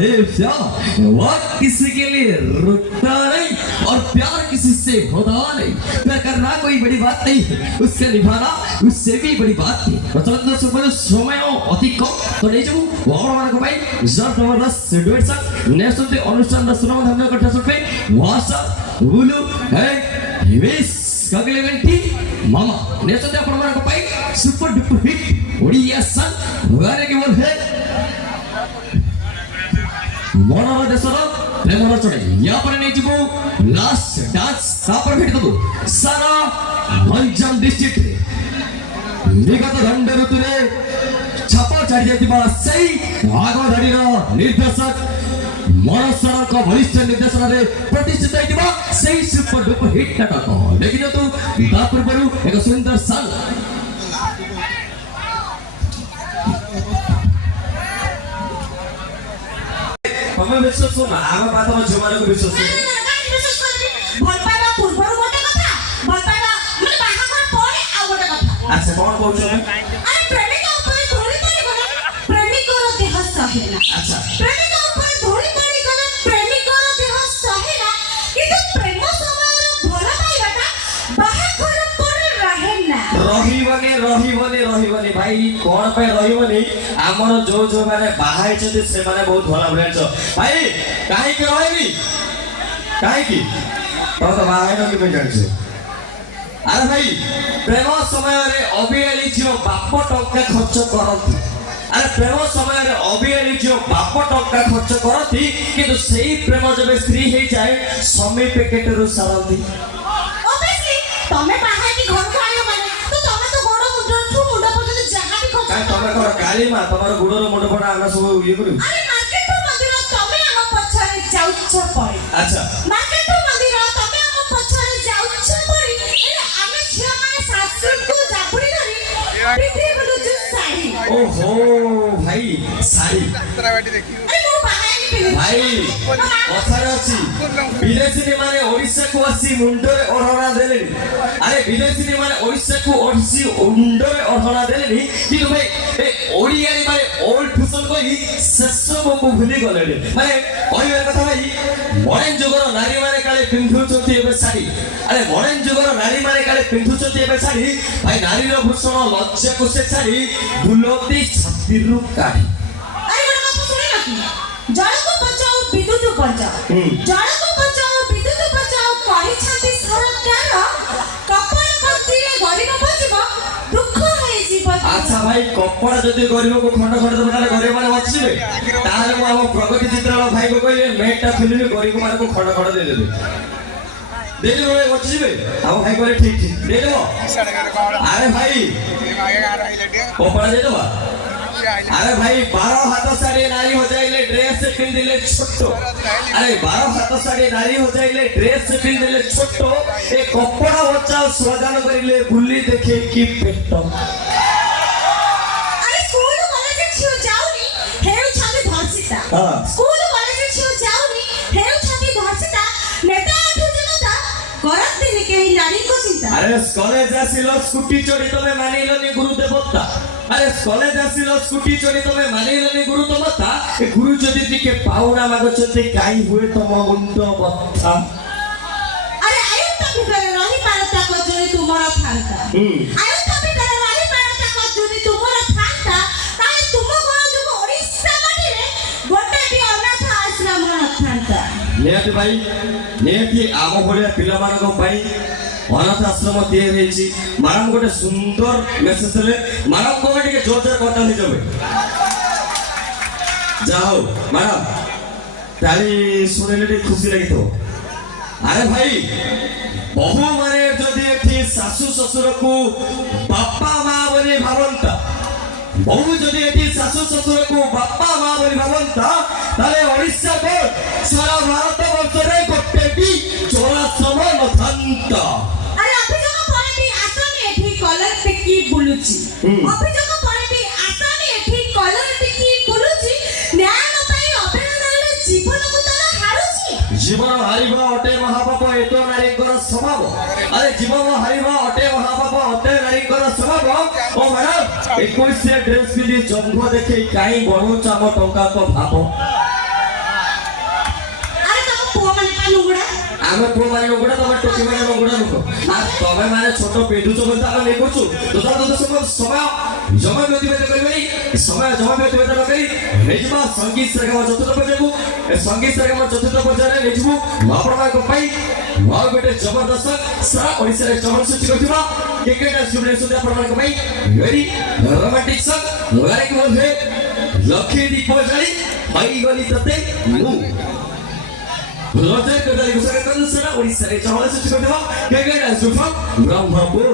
है प्यार वो किसी के लिए रुकता नहीं और प्यार किसी से होता नहीं। प्यार करना कोई बड़ी बात नहीं है, उससे निभाना उससे भी बड़ी बात है। तो चलो दोस्तों समय अति कम तो नहीं जाऊँ वहाँ वाला भाई जब जबरदस्त डुएट सॉन्ग नेक्स्ट होते अनुष्ठान सुनाओ हमने कट्ठा सुन पे वासा बुलू है हिमेश कागलेगंटी मामा नेक्स्ट होते अपन वाला भाई super duper hit Odia song गाने के बोल है मनोर देशर प्रेमर चढ़े यहाँ पर नहीं जीवो लास्ट डांस तापर भेट दबो सारा गंजाम डिस्ट्रिक्ट विगत दंड ऋतुरे छापा चढ़ी जाइतिबा सही आग धाड़ीर निर्देशक मनोज का वरिष्ठ निर्देशन रे प्रतिष्ठित होइतिबा सही सुपर डुपर हिट नाटक देखियो तो ता पूर्वरु एक सुंदर सॉन्ग तमे विश्वास सुन आम बात में झुमारे को विश्वास सुन भल पाइबा पूर्वरु गोटे कथा भल पाइबा माने बाहागर परे आ गोटे कथा अच्छा कौन कहू छे अरे प्रेमिका ऊपर धूली पड़ी गले प्रेमिकर देह सहेला अच्छा प्रेमिका ऊपर धूली पड़ी गले प्रेमिकर देह सहेला किंतु प्रेम समय भल पाइबाटा बाहागर परे रहेला रहीबनी भाई कौन पे रहीबनी हमर जो माने बाहाई छथि से माने बहुत भला भला भाई काहे के रहबी काहे की तो बाहाई न के जान छे अरे भाई प्रेम समय रे अबियाली जो बाप टंका खर्च करती अरे प्रेम समय रे अबियाली जो बाप टंका खर्च करती किंतु सेही प्रेम जब स्त्री हे जाए समय पैकेट रु सारंती ऑब्वियसली तमे बाहाई की घर को आयो माने तो तमे तो गोड़ मुंडा ठु मुंडा पर्यंत जहां भी खर्च तमे कर काली मा तमर गुडर मुंड पडा आना सब ये करू अरे मार्केट तो मंदिर तमे हम पछारे जाउछ पड़ी अच्छा मार्केट तो मंदिर तमे हम पछारे जाउछ पड़ी एले आमे छिया माने संस्कृत को जाबुड़ी धरी पिठी बोलुछु साड़ी ओहो भाई साड़ी अरे मो बाहाई पिले भाई कथार अछि विदेशी माने ओडिसा को आसी मुंडरे ओढणा देले अरे विदेशी माने ओडिसा को ओडिसी मुंडरे ओढणा देले कि भाई ए ओडिया माने ओल्ड फैशन कोई सेसो बम्बू भूली गले माने कहबे कथा भाई मॉडर्न जुगर नारी माने काले पिंधु चोती एबे साड़ी अरे मॉडर्न जुगर नारी माने काले पिंधु चोती एबे साड़ी भाई नारी रो भूषण लज्जा को से साड़ी बुलोती छाती रु काढ़ी अरे गोटे कथा सुने ना कि जल को बचाओ विद्युत बचाओ जल को बचाओ विद्युत बचाओ कहि छाती सरकार कपड़ा पत्रीले गरीब बचबो दुख होई जीवन अच्छा भाई कपड़ा जदि गरीब को खंड खंड देबे ताले गरीब माने बचिबे ताले मु हम प्रगति चित्र भाई को कहले मेटा फिल्म गरीब माने को खंड खंड दे देबे देले बचिबे हम भाई करे ठीक ठीक दे देबो अरे भाई कपड़ा दे देबो अरे भाई 12 हाथ साड़ी नारी हो जाइले ड्रेस से पिन दिले छोटो अरे 12 हाथ साड़ी नारी हो जाइले ड्रेस से पिन दिले छोटो ए कपड़ा बच्चा स्वागत करिले बुल्ली देखे की पेट अरे स्कूल कॉलेज छियो जाउनी हेउ छाती धरसिता हां स्कूल कॉलेज छियो जाउनी हेउ छाती धरसिता नेता आठु जनता करत दिन के नारी को चिंता अरे कॉलेज आसिलो स्कूटी चोरी तमे मानिलनी गुरु देवता अरे कॉलेज आसिलो स्कूटी चोरी तमे मानिलनी गुरु देवता ए गुरु जदि टिके पाउना मागछते काई हुए तम मुंड बथा अरे आयुक्त भितर रही पारता को जोरी तुमरा थांता आयुक्त भितर रही पारता को जोरी तुमरा थांता ताले तुम कोन जो ओडिसा माटिरे गोटे भी अनाथ आश्रम नथांता नेति भाई नेति आम भलिया पिला मानको पई अनाथ आश्रम दिए रही मैडम गोटे सुंदर मेसेज ले मैडम को टिके जोर जोर कथा नि जबे जाओ मैडम ताली सुनिले टिके खुशी लागि तो अरे भाई बहु माने जदि एठी सासु ससुर को बापा मां बोली भावंता बहु जदि एठी सासु ससुर को बापा मां बोली भावंता ताले ओडिसा को सारा भारत वर्ष रे गोटे भी चोरा समय नथंता अरे अभियोग परे भी आसामी एठी कलर टिकी बुलुची अभियोग परे भी आसामी एठी कलर टिकी बुलुची न्याय न पाई अभिनंदन जीवन को तारा हारुची जीवन हारिबा अटे महापाप एतो नारीकर स्वभाव अरे जीवन हारिबा अटे महापाप अटे नारीकर स्वभाव ओ मैडम 21 ड्रेस पिली जंघ देखै काई बढो चाम टंका को भाव ଆମେ ପୁଅ ମାନେ ନଗୁଡା ତମେ ଟୋକି ମାନେ ନଗୁଡା ନୁହ ଆଉ ତମେ ମାନେ ଛୋଟ ପେଣ୍ଡୁଛ ବୋଲି ଆମେ ନେଇ କରୁଛୁ ତ ସମୟ ଜମା ବ୍ୟତିବାଦ କରିବେନି ସମୟ ଜମା ବ୍ୟତିବାଦ ନ କରି ନେଇଯିବା ସଙ୍ଗୀତ ଶ୍ରେଣୀର ଚତୁର୍ଥ ପର୍ଯ୍ୟାୟକୁ ଏ ସଙ୍ଗୀତ ଶ୍ରେଣୀର ଚତୁର୍ଥ ପର୍ଯ୍ୟାୟରେ ନେଇଯିବୁ ଆପଣମାନଙ୍କ ପାଇଁ ଆଉ ଗୋଟେ ଜବରଦସ୍ତ ସାରା ଓଡ଼ିଶାରେ ଚହଳ ସୃଷ୍ଟି କରିଥିବା କ୍ରିକେଟ ଷ୍ଟୁଡେଣ୍ଟ ଆପଣମାନଙ୍କ ପାଇଁ ଭେରି ରୋମାଣ୍ଟିକ ସଙ୍ଗ ଗାଇକି ମଧ୍ୟ ଲକ୍ଷ୍ମୀ ଦୀପ ଜାଳି ପାଇଗଲି ତତେ ମୁଁ ରଜରେ କଦାଲି ଘୋଷଣା କରିଦେଲା ଓଡ଼ିଶାରେ ଚହଳ ସୃଷ୍ଟି କରିଥିବା କ୍ରିକେଟ ଷ୍ଟୁଡେଣ୍ଟ ବ୍ରହ୍ମପୁର